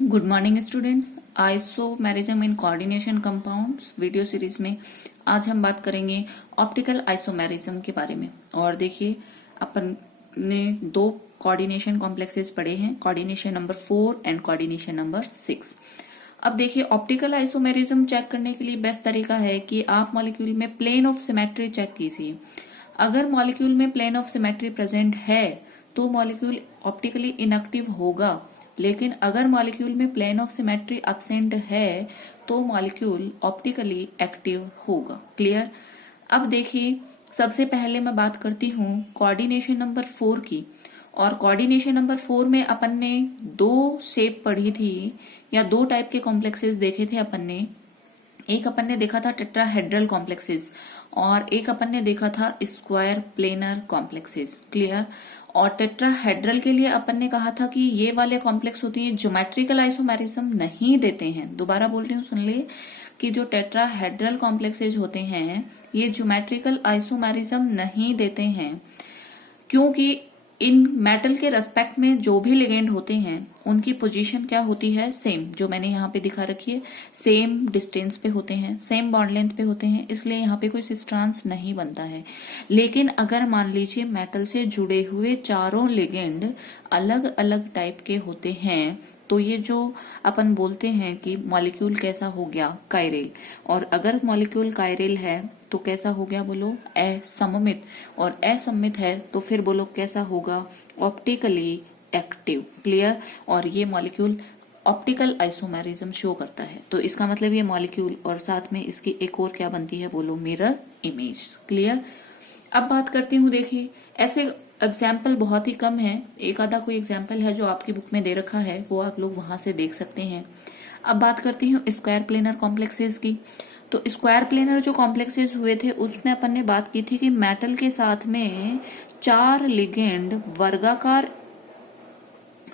Good morning students. Isomerism in coordination compounds video series में आज हम बात करेंगे ऑप्टिकल आइसोमेरिज्म के बारे में। और देखिए, अपन ने दो कोऑर्डिनेशन कॉम्प्लेक्सेस पढ़े हैं, coordination number 4 and coordination number 6। अब देखिए, ऑप्टिकल आइसोमेरिज्म चेक करने के लिए बेस्ट तरीका है कि आप मॉलिक्यूल में प्लेन ऑफ सिमेट्री चेक कीजिए। अगर मॉलिक्यूल में प्लेन ऑफ सिमेट्री प्रेजेंट है तो मॉलिक्यूल ऑप्टिकली इनएक्टिव होगा, लेकिन अगर मॉलिक्यूल में प्लेन ऑफ सिमेट्री एब्सेंट है तो मॉलिक्यूल ऑप्टिकली एक्टिव होगा। क्लियर। अब देखिए, सबसे पहले मैं बात करती हूँ कोऑर्डिनेशन नंबर 4 की। और कोऑर्डिनेशन नंबर 4 में अपन ने दो शेप पढ़ी थी या दो टाइप के कॉम्प्लेक्सेस देखे थे अपन ने। एक अपन ने देखा था टेट्राहेड्रल कॉम्प्लेक्सेस और एक अपन ने देखा था स्क्वायर प्लेनर कॉम्प्लेक्सेस। क्लियर। और टेट्राहेड्रल के लिए अपन ने कहा था कि ये वाले कॉम्प्लेक्स होती है ज्योमेट्रिकल आइसोमेरिज्म नहीं देते हैं। दोबारा बोल रही हूँ, सुन ले कि जो टेट्राहेड्रल कॉम्प्लेक्सेस होते हैं ये ज्योमेट्रिकल आइसोमेरिज्म नहीं देते हैं, क्योंकि इन मेटल के रेस्पेक्ट में जो भी लिगेंड होते हैं उनकी पोजीशन क्या होती है, सेम, जो मैंने यहाँ पे दिखा रखी है, सेम डिस्टेंस पे होते हैं, सेम बॉन्ड लेंथ पे होते हैं, इसलिए यहाँ पे कोई सिस्ट्रांस नहीं बनता है। लेकिन अगर मान लीजिए मेटल से जुड़े हुए चारों लिगेंड अलग अलग टाइप के होते हैं तो ये जो अपन बोलते हैं कि मॉलिक्यूल कैसा हो गया, कायरेल। और अगर मॉलिक्यूल कायरेल है तो कैसा हो गया, बोलो असममित। और असममित है तो फिर बोलो कैसा होगा, ऑप्टिकली एक्टिव। क्लियर। और ये मॉलिक्यूल ऑप्टिकल आइसोमेरिज्म शो करता है, तो इसका मतलब ये मॉलिक्यूल और साथ में इसकी एक और क्या बनती है, बोलो मिरर इमेज। क्लियर। अब बात करती हूँ, देखिए ऐसे एग्जाम्पल बहुत ही कम है, एक आधा कोई एग्जाम्पल है जो आपकी बुक में दे रखा है, वो आप लोग वहां से देख सकते हैं। अब बात करती हूँ स्क्वायर प्लेनर कॉम्प्लेक्सेस की। तो स्क्वायर प्लेनर जो कॉम्प्लेक्सेस हुए थे उसमें अपन ने बात की थी कि मेटल के साथ में चार लिगेंड वर्गाकार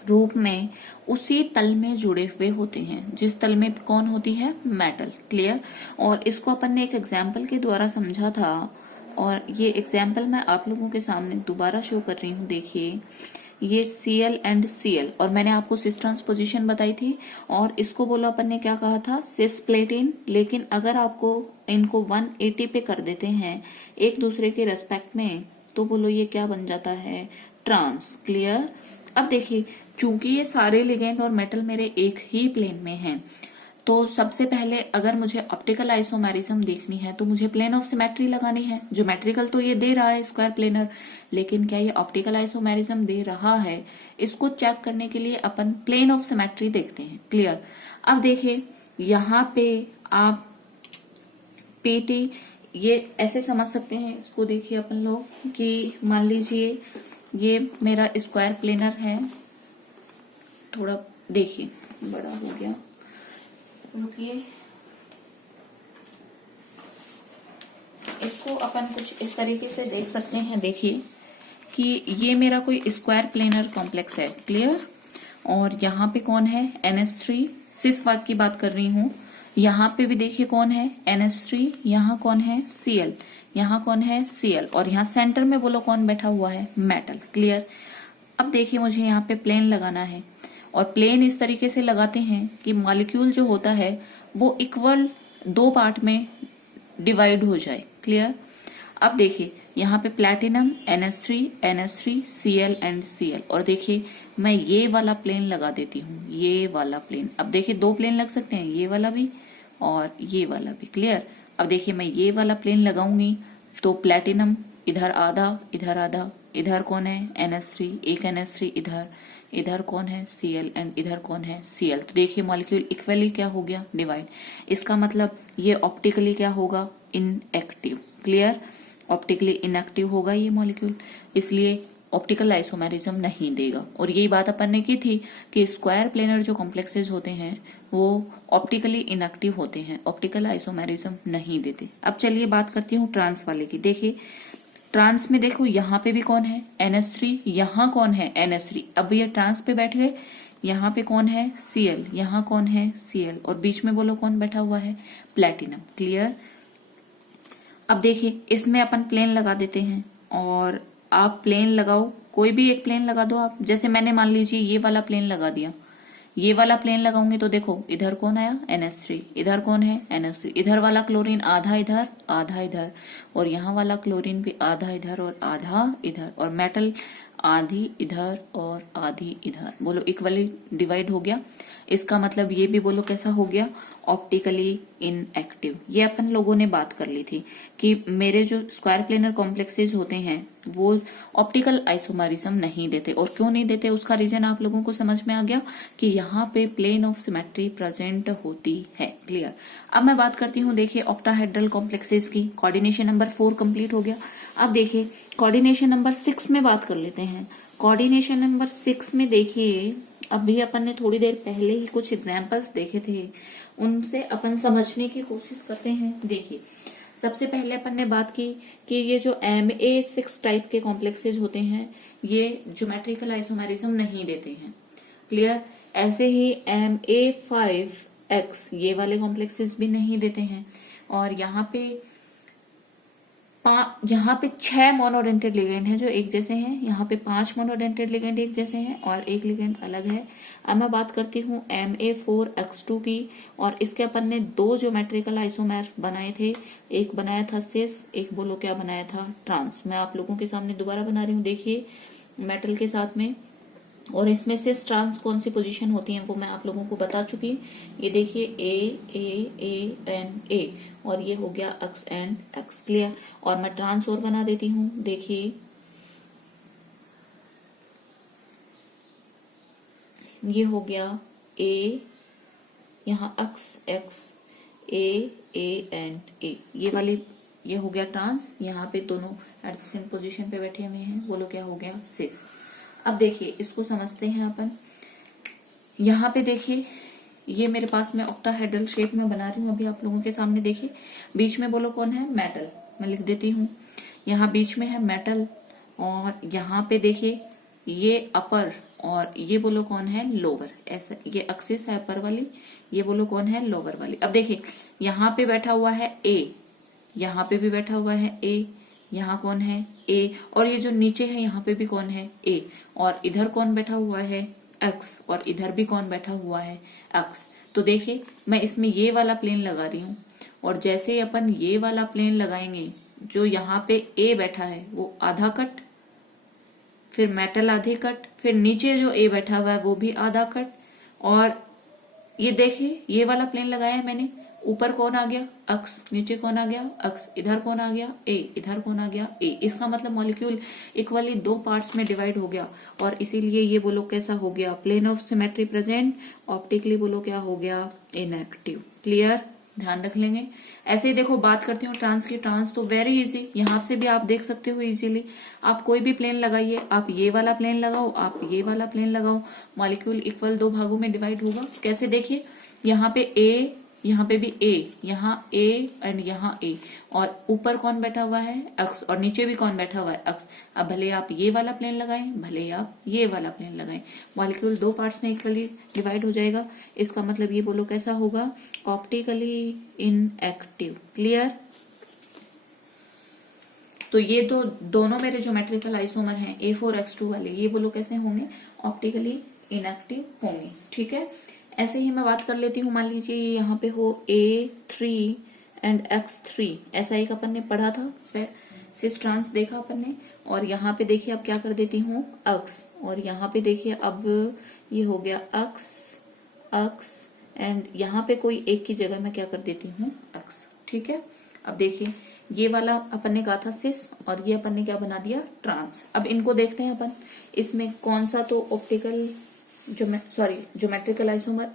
रूप में उसी तल में जुड़े हुए होते हैं, जिस तल में कौन होती है, मेटल। क्लियर। और इसको अपन ने एक एग्जाम्पल के द्वारा समझा था, और ये एग्जाम्पल मैं आप लोगों के सामने दोबारा शो कर रही हूँ। देखिए, ये Cl एंड Cl, और मैंने आपको सिस ट्रांसपोजिशन बताई थी और इसको बोला अपन ने क्या कहा था, सिस प्लेटिन। लेकिन अगर आपको इनको 180 पे कर देते हैं एक दूसरे के रेस्पेक्ट में तो बोलो ये क्या बन जाता है, ट्रांस। क्लियर। अब देखिए, चूंकि ये सारे लिगेंड और मेटल मेरे एक ही प्लेन में हैं, तो सबसे पहले अगर मुझे ऑप्टिकल आइसोमेरिज्म देखनी है तो मुझे प्लेन ऑफ सिमेट्री लगानी है। ज्योमेट्रिकल तो ये दे रहा है स्क्वायर प्लेनर, लेकिन क्या ये ऑप्टिकल आइसोमेरिज्म दे रहा है, इसको चेक करने के लिए अपन प्लेन ऑफ सिमेट्री देखते हैं। क्लियर। अब देखिए, यहाँ पे आप पीटी ये ऐसे समझ सकते हैं, इसको देखिए अपन लोग कि मान लीजिए ये मेरा स्क्वायर प्लेनर है, थोड़ा देखिए बड़ा हो गया, रुकिए, इसको अपन कुछ इस तरीके से देख सकते हैं। देखिए कि ये मेरा कोई स्क्वायर प्लेनर कॉम्प्लेक्स है। क्लियर। और यहाँ पे कौन है, NH3, सिस वाक की बात कर रही हूँ। यहाँ पे भी देखिए कौन है, NH3, यहाँ कौन है, Cl, यहाँ कौन है, Cl, और यहाँ सेंटर में बोलो कौन बैठा हुआ है, मेटल। क्लियर। अब देखिए, मुझे यहाँ पे प्लेन लगाना है, और प्लेन इस तरीके से लगाते हैं कि मॉलिक्यूल जो होता है वो इक्वल दो पार्ट में डिवाइड हो जाए। क्लियर। अब देखिए, यहाँ पे platinum, NH3, Cl and Cl, और देखिए मैं ये वाला प्लेन लगा देती हूँ, ये वाला प्लेन। अब देखिए दो प्लेन लग सकते हैं, ये वाला भी और ये वाला भी। क्लियर। अब देखिए मैं ये वाला प्लेन लगाऊंगी तो प्लैटिनम इधर आधा, इधर आधा, इधर कौन है, NH3, एक NH3 इधर, इधर कौन है, Cl, एंड इधर कौन है, Cl। तो देखिए मॉलिक्यूल इक्वली क्या हो गया, डिवाइड। इसका मतलब ये ऑप्टिकली क्या होगा, इनएक्टिव। क्लियर। ऑप्टिकली इनएक्टिव होगा ये मॉलिक्यूल, इसलिए ऑप्टिकल आइसोमेरिज्म नहीं देगा। और यही बात अपन ने की थी कि स्क्वायर प्लेनर जो कॉम्प्लेक्सेस होते हैं वो ऑप्टिकली इनएक्टिव होते हैं, ऑप्टिकल आइसोमेरिज्म नहीं देते। अब चलिए बात करती हूँ ट्रांस वाले की। देखिए ट्रांस में देखो यहाँ पे भी कौन है, NH3, यहाँ कौन है, NH3। अब ये ट्रांस पे बैठ गए, यहाँ पे कौन है, Cl, यहाँ कौन है, Cl, और बीच में बोलो कौन बैठा हुआ है, प्लैटिनम। क्लियर। अब देखिए इसमें अपन प्लेन लगा देते हैं, और आप प्लेन लगाओ, कोई भी एक प्लेन लगा दो आप। जैसे मैंने मान लीजिए ये वाला प्लेन लगा दिया, ये वाला प्लेन लगाऊंगी तो देखो इधर कौन आया NH3, इधर कौन है NH3, इधर वाला क्लोरीन आधा इधर आधा इधर, और यहाँ वाला क्लोरीन भी आधा इधर और आधा इधर, और मेटल आधी इधर और आधी इधर। बोलो इक्वली डिवाइड हो गया। इसका मतलब ये भी बोलो कैसा हो गया, ऑप्टिकली इनएक्टिव। ये अपन लोगों ने बात कर ली थी कि मेरे जो स्क्वायर प्लेनर कॉम्प्लेक्सेज होते हैं वो ऑप्टिकल आइसोमेरिज्म नहीं देते। और क्यों नहीं देते उसका रीजन आप लोगों को समझ में आ गया कि यहाँ पे प्लेन ऑफ सिमेट्री प्रेजेंट होती है। क्लियर। अब मैं बात करती हूँ, देखिए ऑक्टाहेड्रल कॉम्प्लेक्सेज की। कोऑर्डिनेशन नंबर 4 कंप्लीट हो गया। अब देखिए कोऑर्डिनेशन नंबर 6 में बात कर लेते हैं। कोऑर्डिनेशन नंबर 6 में देखिए अभी अपन ने थोड़ी देर पहले ही कुछ एग्जाम्पल्स देखे थे, उनसे अपन समझने की कोशिश करते हैं। देखिए सबसे पहले अपन ने बात की कि ये जो MA6 टाइप के कॉम्प्लेक्सेज होते हैं ये ज्योमेट्रिकल आइसोमेरिज्म नहीं देते हैं। क्लियर। ऐसे ही MA5X ये वाले कॉम्प्लेक्सेज भी नहीं देते हैं। और यहाँ पे 6 मोनोडेंटेड लिगेंड है जो एक जैसे हैं, यहाँ पे 5 मोनोडेंटेड लिगेंड एक जैसे हैं और एक लिगेंड अलग है। अब मैं बात करती हूँ MA4X2 की, और इसके अपन ने 2 ज्योमेट्रिकल आइसोमेर बनाए थे। एक बनाया था सिस, एक बोलो क्या बनाया था, ट्रांस। मैं आप लोगों के सामने दोबारा बना रही हूँ, देखिए मेटल के साथ में। और इसमें सिस ट्रांस कौन सी पोजीशन होती है वो मैं आप लोगों को बता चुकी। ये देखिए A एंड A, और ये हो गया X एंड X। क्लियर। और मैं ट्रांस और बना देती हूँ, देखिए ये हो गया A, यहाँ X A एंड A, ये वाली ये हो गया ट्रांस। यहाँ पे दोनों एडजेसेंट पोजीशन पे बैठे हुए हैं, बोलो क्या हो गया, सिस। अब देखिए इसको समझते हैं अपन। यहाँ पे देखिए ये मेरे पास में ऑक्टाहेड्रल शेप में बना रही हूँ अभी आप लोगों के सामने। देखिए बीच में बोलो कौन है, मेटल। मैं लिख देती हूँ, यहाँ बीच में है मेटल, और यहाँ पे देखिए ये अपर, और ये बोलो कौन है, लोअर। ऐसा ये एक्सिस है अपर वाली, ये बोलो कौन है, लोअर वाली। अब देखिए यहाँ पे बैठा हुआ है A, यहाँ पे भी बैठा हुआ है A, यहाँ कौन है A, और ये जो नीचे है यहाँ पे भी कौन है A, और इधर कौन बैठा हुआ है X, और इधर भी कौन बैठा हुआ है X। तो देखिए मैं इसमें ये वाला प्लेन लगा रही हूँ, और जैसे ही अपन ये वाला प्लेन लगाएंगे जो यहाँ पे A बैठा है वो आधा कट, फिर मेटल आधे कट, फिर नीचे जो A बैठा हुआ है वो भी आधा कट, और ये देखिए ये वाला प्लेन लगाया है मैंने, ऊपर कौन आ गया X, नीचे कौन आ गया X, इधर कौन आ गया A, इधर कौन आ गया A। इसका मतलब मॉलिक्यूल इक्वली 2 पार्ट्स में डिवाइड हो गया, और इसीलिए ये बोलो कैसा हो गया, plane of symmetry present, optically बोलो क्या हो गया, इनएक्टिव। क्लियर। ध्यान रख लेंगे। ऐसे ही देखो बात करती हूँ ट्रांस की। ट्रांस तो वेरी इजी, यहाँ से भी आप देख सकते हो इजीली। आप कोई भी प्लेन लगाइए, आप ये वाला प्लेन लगाओ, आप ये वाला प्लेन लगाओ, मॉलिक्यूल इक्वल 2 भागों में डिवाइड होगा। कैसे, देखिए यहाँ पे A, यहाँ पे भी A, यहाँ A एंड यहाँ A, और ऊपर कौन बैठा हुआ है X, और नीचे भी कौन बैठा हुआ है X। अब भले आप ये वाला प्लेन लगाएं, भले आप ये वाला प्लेन लगाएं, मॉलिक्यूल 2 पार्ट्स में इक्वली डिवाइड हो जाएगा। इसका मतलब ये बोलो कैसा होगा, ऑप्टिकली इनएक्टिव। क्लियर। तो ये तो दोनों मेरे ज्योमेट्रिकल आइसोमर हैं A4X2 वाले, ये बोलो कैसे होंगे, ऑप्टिकली इनएक्टिव होंगे। ठीक है। ऐसे ही मैं बात कर लेती हूँ, मान लीजिए यहाँ पे हो A3 एंड X3, ऐसा एक अपन ने पढ़ा था, फिर सिस ट्रांस देखा अपन ने। और यहाँ पे देखिए अब क्या कर देती हूँ X, और यहाँ पे देखिए अब ये हो गया X, एंड यहाँ पे कोई एक की जगह मैं क्या कर देती हूँ X। ठीक है। अब देखिए ये वाला अपन ने कहा था सिस, और ये अपन ने क्या बना दिया, ट्रांस। अब इनको देखते हैं अपन, इसमें कौन सा तो ज्योमेट्रिकल आइसोमर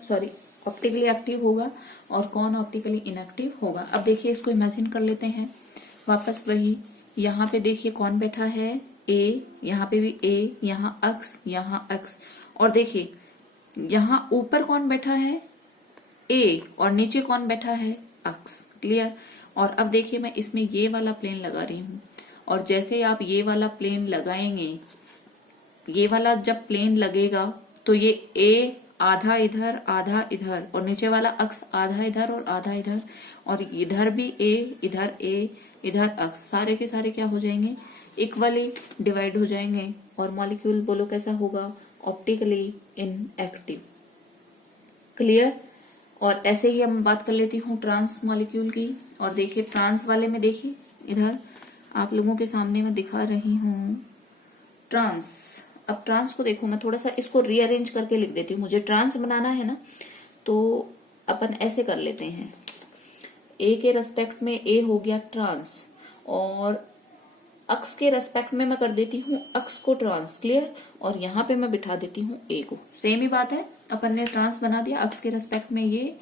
ऑप्टिकली एक्टिव होगा और कौन ऑप्टिकली इनएक्टिव होगा। अब देखिए इसको इमेजिन कर लेते हैं वापस वही। यहाँ पे देखिए कौन बैठा है A, यहाँ पे भी A, यहाँ X, और देखिए यहाँ ऊपर कौन बैठा है A, और नीचे कौन बैठा है X। क्लियर। और अब देखिए मैं इसमें ये वाला प्लेन लगा रही हूँ, और जैसे ही आप ये वाला प्लेन लगाएंगे, ये वाला जब प्लेन लगेगा तो ये A आधा इधर आधा इधर, और नीचे वाला X आधा इधर और आधा इधर, और इधर भी A इधर X, सारे के सारे क्या हो जाएंगे, इक्वली डिवाइड हो जाएंगे, और मॉलिक्यूल बोलो कैसा होगा, ऑप्टिकली इनएक्टिव। क्लियर। और ऐसे ही हम बात कर लेती हूँ ट्रांस मॉलिक्यूल की। और देखिए ट्रांस वाले में, देखिए इधर आप लोगों के सामने मैं दिखा रही हूँ ट्रांस। अब ट्रांस को देखो, मैं थोड़ा सा इसको रीअरेंज करके लिख देती हूँ। मुझे ट्रांस बनाना है ना, तो अपन ऐसे कर लेते हैं, ए के रेस्पेक्ट में ए हो गया ट्रांस, और अक्स के रेस्पेक्ट में मैं कर देती हूँ अक्स को ट्रांस। क्लियर। और यहाँ पे मैं बिठा देती हूँ ए को। सेम ही बात है, अपन ने ट्रांस बना दिया, अक्स के रेस्पेक्ट में ये,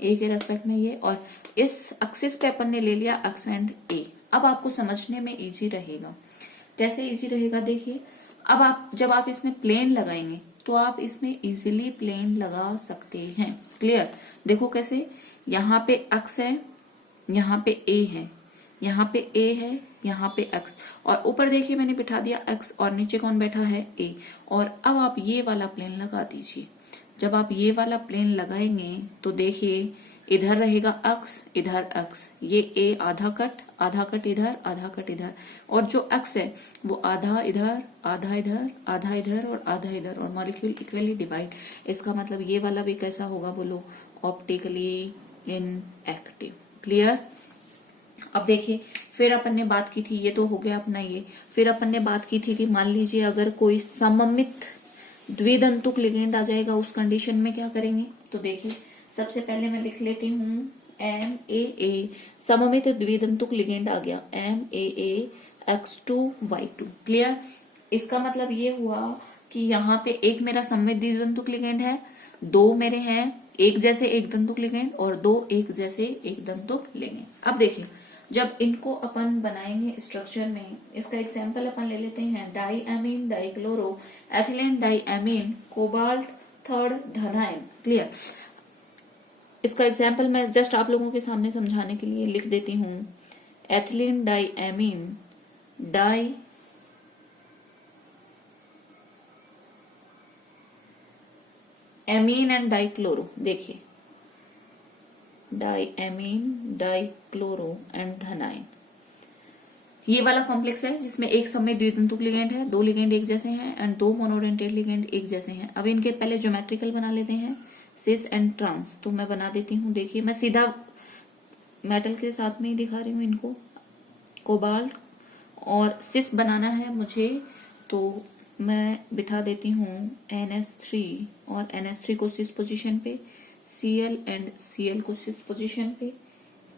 ए के रेस्पेक्ट में ये, और इस एक्सिस पे अपन ने ले लिया अक्स एंड ए। अब आपको समझने में इजी रहेगा। कैसे इजी रहेगा, देखिए अब आप जब आप इसमें प्लेन लगाएंगे तो आप इसमें इजीली प्लेन लगा सकते हैं। क्लियर। देखो कैसे, यहाँ पे अक्स है, यहाँ पे ए है, यहाँ पे ए है, यहाँ पे एक्स, और ऊपर देखिए मैंने बिठा दिया एक्स, और नीचे कौन बैठा है, ए। और अब आप ये वाला प्लेन लगा दीजिए। जब आप ये वाला प्लेन लगाएंगे तो देखिए इधर रहेगा अक्स, इधर अक्स, ये ए आधा कट इधर, आधा कट इधर, और जो अक्स है वो आधा इधर, आधा इधर, आधा इधर और आधा इधर, और मॉलिक्यूल इक्वली डिवाइड। इसका मतलब ये वाला भी कैसा होगा, बोलो, ऑप्टिकली इनएक्टिव। क्लियर। अब देखिए फिर अपन ने बात की थी, ये तो हो गया अपना ये, फिर अपन ने बात की थी कि मान लीजिए अगर कोई सममित द्विदंतुक लिगेंड आ जाएगा, उस कंडीशन में क्या करेंगे। तो देखिए सबसे पहले मैं लिख लेती हूँ MAA, सममित द्विदंतुक लिगेंड आ गया, MAA X2Y2। क्लियर। इसका मतलब ये हुआ कि यहाँ पे एक मेरा सममित द्विदंतुक लिगेंड है, दो मेरे हैं एक जैसे एक दंतुक लिगेंड, और दो एक जैसे एक दंतुक लिगेंड। अब देखिए जब इनको अपन बनाएंगे स्ट्रक्चर में, इसका एग्जांपल अपन ले लेते हैं, diamine dichloro ethylene diamine cobalt third धनायन। क्लियर। इसका एग्जांपल मैं जस्ट आप लोगों के सामने समझाने के लिए लिख देती हूँ, ethylene diamine diamine and dichloro. देखिए डाईएमीन डाइक्लोरो एंड धनाइन, ये वाला कॉम्प्लेक्स है जिसमें एक सममित द्विदंतुक लिगेंड है, दो लिगेंड एक जैसे हैं, एंड दो मोनोडेंटेड लिगेंड एक जैसे हैं। अब इनके पहले ज्योमेट्रिकल बना लेते हैं, सिस एंड ट्रांस। तो मैं बना देती हूँ, देखिए मैं सीधा मेटल के साथ में ही दिखा रही हूँ इनको, कोबाल्ट, और सिस बनाना है मुझे, तो मैं बिठा देती हूँ NS3, और NS3 को सिस पोजीशन पे, Cl एंड Cl को सिस पोजीशन पे,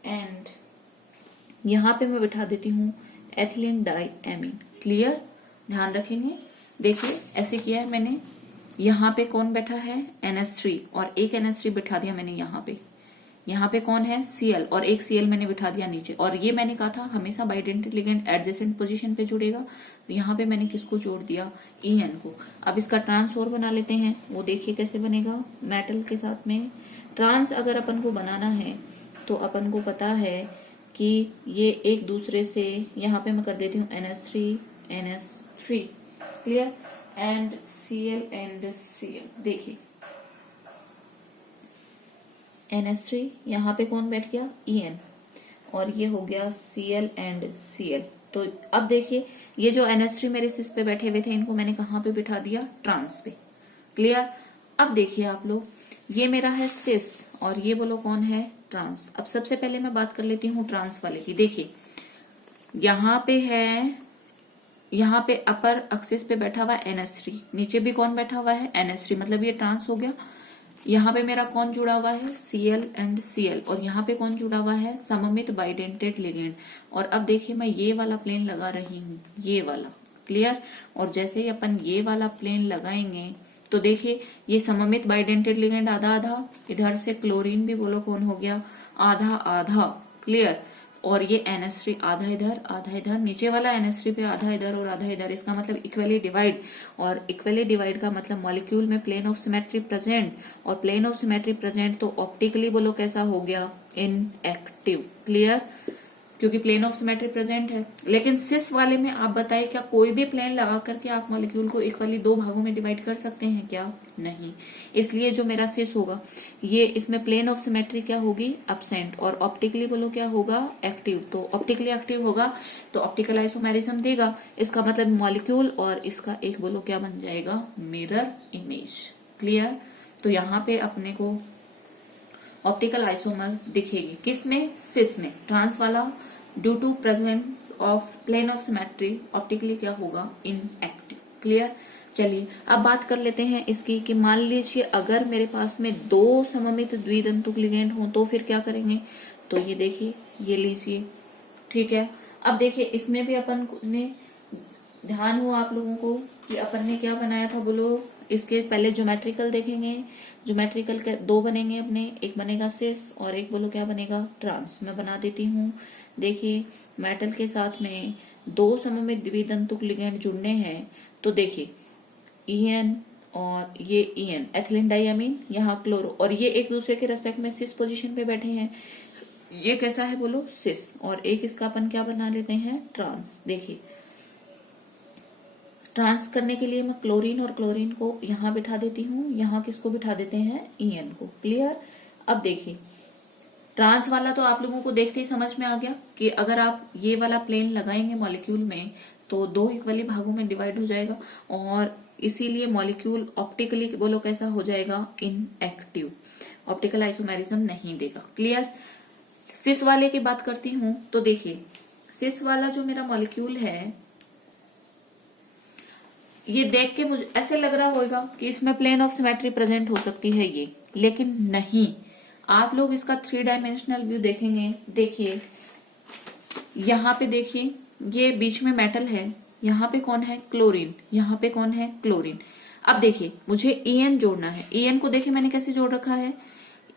एंड यहाँ पे मैं बिठा देती हूँ एथिलीन डाईएमीन। क्लियर। ध्यान रखेंगे। देखिए ऐसे किया है मैंने, यहाँ पे कौन बैठा है, NS3, और एक NS3 बिठा दिया मैंने यहाँ पे। यहाँ पे कौन है, Cl, और एक Cl मैंने बिठा दिया नीचे। और ये मैंने कहा था हमेशा बाइडेंटिक लिगेंड एडजेसेंट पोजीशन पे जुड़ेगा, तो यहाँ पे मैंने किसको जोड़ दिया, En को। अब इसका ट्रांस और बना लेते हैं, वो देखिए कैसे बनेगा मेटल के साथ में। ट्रांस अगर अपन को बनाना है तो अपन को पता है कि ये एक दूसरे से, यहाँ पे मैं कर देती हूँ NS3 clear, and Cl and Cl। देखिए NS3, यहाँ पे कौन बैठ गया, En, और ये हो गया Cl एंड Cl। तो अब देखिए ये जो NS3 मेरे सिस पे बैठे हुए थे, इनको मैंने कहाँ पे बिठा दिया, ट्रांस पे। क्लियर। अब देखिए आप लोग, ये मेरा है सिस और ये बोलो कौन है, ट्रांस। अब सबसे पहले मैं बात कर लेती हूँ ट्रांस वाले की। देखिए यहाँ पे है, यहाँ पे अपर एक्सिस पे बैठा हुआ है NS3, नीचे भी कौन बैठा हुआ है, NS3, मतलब ये ट्रांस हो गया। यहाँ पे मेरा कौन जुड़ा हुआ है, Cl एंड Cl, और यहाँ पे कौन जुड़ा हुआ है, सममित बाइडेंटेड लिगेंड। और अब देखिए मैं ये वाला प्लेन लगा रही हूँ, ये वाला। क्लियर। और जैसे ही अपन ये वाला प्लेन लगाएंगे तो देखिए ये सममित बाइडेंटेड लिगेंड आधा आधा, इधर से क्लोरीन भी बोलो कौन हो गया, आधा आधा। क्लियर। और ये NS3 आधा इधर आधा इधर, नीचे वाला NS3 पे आधा इधर और आधा इधर, इसका मतलब इक्वली डिवाइड। और इक्वली डिवाइड का मतलब मॉलिक्यूल में प्लेन ऑफ सिमेट्री प्रेजेंट, और प्लेन ऑफ सिमेट्री प्रेजेंट तो ऑप्टिकली बोलो कैसा हो गया, इनएक्टिव। क्लियर। क्योंकि प्लेन ऑफ सिमेट्री प्रेजेंट है। लेकिन सिस वाले में आप बताइए क्या कोई भी प्लेन लगा करके आप मॉलिक्यूल को इक्वली दो भागों में डिवाइड कर सकते हैं क्या, नहीं। इसलिए जो मेरा सिस होगा ये, इसमें प्लेन ऑफ सिमेट्री क्या होगी, एब्सेंट, और ऑप्टिकली बोलो क्या होगा, एक्टिव। तो ऑप्टिकली एक्टिव होगा तो ऑप्टिकल आइसोमेरिज्म देगा, इसका मतलब मॉलिक्यूल और इसका एक बोलो क्या बन जाएगा, मिरर इमेज। क्लियर। तो यहाँ पे अपने को ऑप्टिकल आइसोमर दिखेगी किस में, सिस में। ट्रांस वाला due to presence of plane of symmetry optically क्या होगा, इनएक्टिव। क्लियर। चलिए अब बात कर लेते हैं इसकी कि मान लीजिए अगर मेरे पास में दो सममित द्वितंतुक लिगेंड हो तो फिर क्या करेंगे। तो ये देखिए, ये लीजिए, ठीक है। अब देखिए इसमें भी अपन ने ध्यान हुआ आप लोगों को कि अपन ने क्या बनाया था, बोलो। इसके पहले ज्योमेट्रिकल देखेंगे। ज्योमेट्रिकल के दो बनेंगे अपने, एक बनेगा सिस और एक बोलो क्या बनेगा, ट्रांस। मैं बना देती हूँ। देखिए मेटल के साथ में दो सममित द्वितंतुक लिगेंड जुड़ने हैं तो देखिए ईएन और ये ईएन एथिलीन डाइअमीन, यहाँ क्लोरो, और ये एक दूसरे के रेस्पेक्ट में सिस पोजीशन पे बैठे हैं। ये कैसा है बोलो, सिस, और एक इसका अपन क्या बना लेते हैं, ट्रांस। देखिए ट्रांस करने के लिए मैं क्लोरीन और क्लोरीन को यहाँ बिठा देती हूँ, यहाँ किसको बिठा देते हैं, ईएन को। क्लियर। अब देखिए ट्रांस वाला तो आप लोगों को देखते ही समझ में आ गया कि अगर आप ये वाला प्लेन लगाएंगे मॉलिक्यूल में तो दो इक्वली भागों में डिवाइड हो जाएगा और इसीलिए मॉलिक्यूल ऑप्टिकली बोलो कैसा हो जाएगा, इनएक्टिव। ऑप्टिकल आइसोमेरिज्म नहीं देगा। क्लियर। सिस वाले की बात करती हूं तो देखिए सिस वाला जो मेरा मॉलिक्यूल है, ये देख के मुझे ऐसे लग रहा होगा कि इसमें प्लेन ऑफ सिमेट्री प्रेजेंट हो सकती है ये, लेकिन नहीं। आप लोग इसका 3 डायमेंशनल व्यू देखेंगे। देखिए यहाँ पे देखिए ये बीच में मेटल है, यहाँ पे कौन है, क्लोरीन, यहाँ पे कौन है, क्लोरीन। अब देखिए मुझे ईएन जोड़ना है। ईएन को देखिए मैंने कैसे जोड़ रखा है,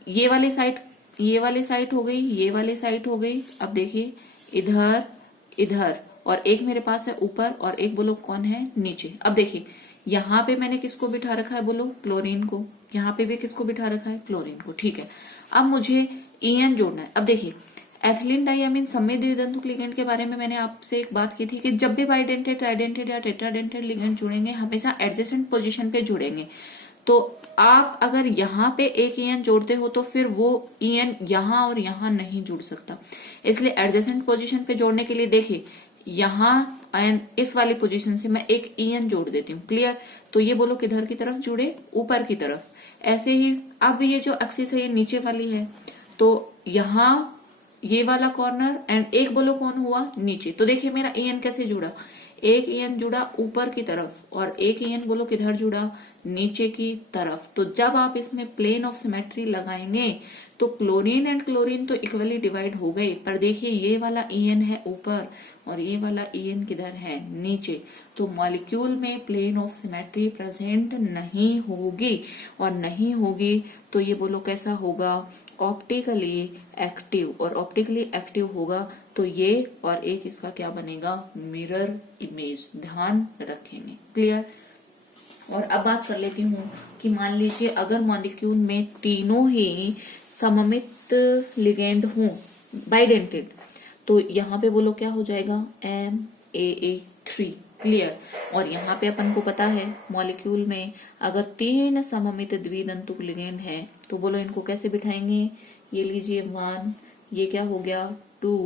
ये वाली साइड हो गई, ये वाली साइड हो गई। अब देखिए इधर इधर, और एक मेरे पास है ऊपर और एक बोलो कौन है, नीचे। अब देखिए यहाँ पे मैंने किसको बिठा रखा है, बोलो क्लोरीन को। यहाँ पे भी किसको बिठा रखा है, क्लोरीन को। ठीक है। अब मुझे ईएन जोड़ना है। अब देखिए एथिलीन डाइअमीन सममित द्वितंतुक लिगेंड के बारे में मैंने आपसे एक बात की थी कि जब भी बाइडेंटेड, ट्राइडेंटेड या टेट्राडेंटेड लिगेंड जुड़ेंगे हमेशा एडजेसेंट पोजीशन पे जुड़ेंगे। तो आप अगर यहाँ पे एक ईएन जोड़ते हो तो फिर वो ईएन यहाँ और यहाँ नहीं जुड़ सकता, इसलिए एडजेसेंट पोजीशन पे जोड़ने के लिए देखिए यहाँ इस वाली पोजीशन से मैं एक ईएन जोड़ देती हूँ। क्लियर। तो ये बोलो किधर की तरफ जुड़े, ऊपर की तरफ। ऐसे ही अब ये जो एक्सिस है ये नीचे वाली है, तो यहाँ ये वाला कॉर्नर एंड एक बोलो कौन हुआ, नीचे। तो देखिए मेरा ईएन कैसे जुड़ा, एक ईएन जुड़ा ऊपर की तरफ और एक ईएन बोलो किधर जुड़ा, नीचे की तरफ। तो जब आप इसमें प्लेन ऑफ सिमेट्री लगाएंगे तो क्लोरीन एंड क्लोरीन तो इक्वली डिवाइड हो गए, पर देखिए ये वाला ईएन है ऊपर और ये वाला ईएन किधर है, नीचे। तो मॉलिक्यूल में प्लेन ऑफ सिमेट्री प्रेजेंट नहीं होगी, और नहीं होगी तो ये बोलो कैसा होगा, ऑप्टिकली एक्टिव। और ऑप्टिकली एक्टिव होगा तो ये और एक इसका क्या बनेगा, मिरर इमेज। ध्यान रखेंगे। क्लियर। और अब बात कर लेती हूँ कि मान लीजिए अगर मॉलिक्यूल में तीनों ही सममित लिगेंड हों, बाइडेंटेड, तो यहाँ पे बोलो क्या हो जाएगा, MAA3। क्लियर। और यहाँ पे अपन को पता है मॉलिक्यूल में अगर 3 सममित द्वितंतुक लिगेंड है तो बोलो इनको कैसे बिठाएंगे, ये लीजिए 1, ये क्या हो गया 2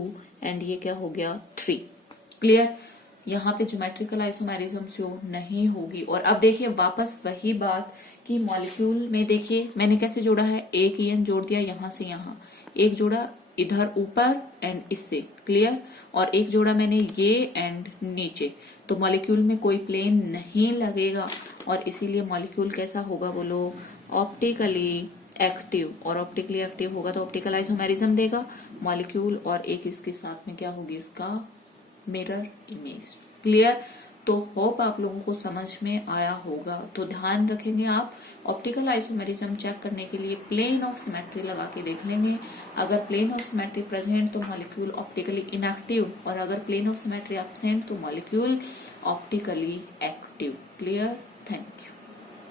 एंड ये क्या हो गया 3। क्लियर। यहाँ पे ज्योमेट्रिकल आइसोमेरिज्म शो नहीं होगी। और अब देखिए वापस वही बात कि मॉलिक्यूल में देखिए मैंने कैसे जोड़ा है, एक ईएन जोड़ दिया यहाँ से यहाँ, एक जोड़ा इधर ऊपर एंड इससे। क्लियर। और एक जोड़ा मैंने ये एंड नीचे, तो मॉलिक्यूल में कोई प्लेन नहीं लगेगा और इसीलिए मॉलिक्यूल कैसा होगा बोलो, ऑप्टिकली एक्टिव। और ऑप्टिकली एक्टिव होगा तो ऑप्टिकल आइसोमेरिज्म देगा मॉलिक्यूल, और एक इसके साथ में क्या होगी, इसका मिरर इमेज। क्लियर। तो होप आप लोगों को समझ में आया होगा। तो ध्यान रखेंगे आप, ऑप्टिकल आइसोमेरिज्म चेक करने के लिए प्लेन ऑफ सिमेट्री लगा के देख लेंगे। अगर प्लेन ऑफ सिमेट्री प्रेजेंट तो मॉलिक्यूल ऑप्टिकली इनएक्टिव, और अगर प्लेन ऑफ सिमेट्री एब्सेंट तो molecule optically active. Clear. Thank you.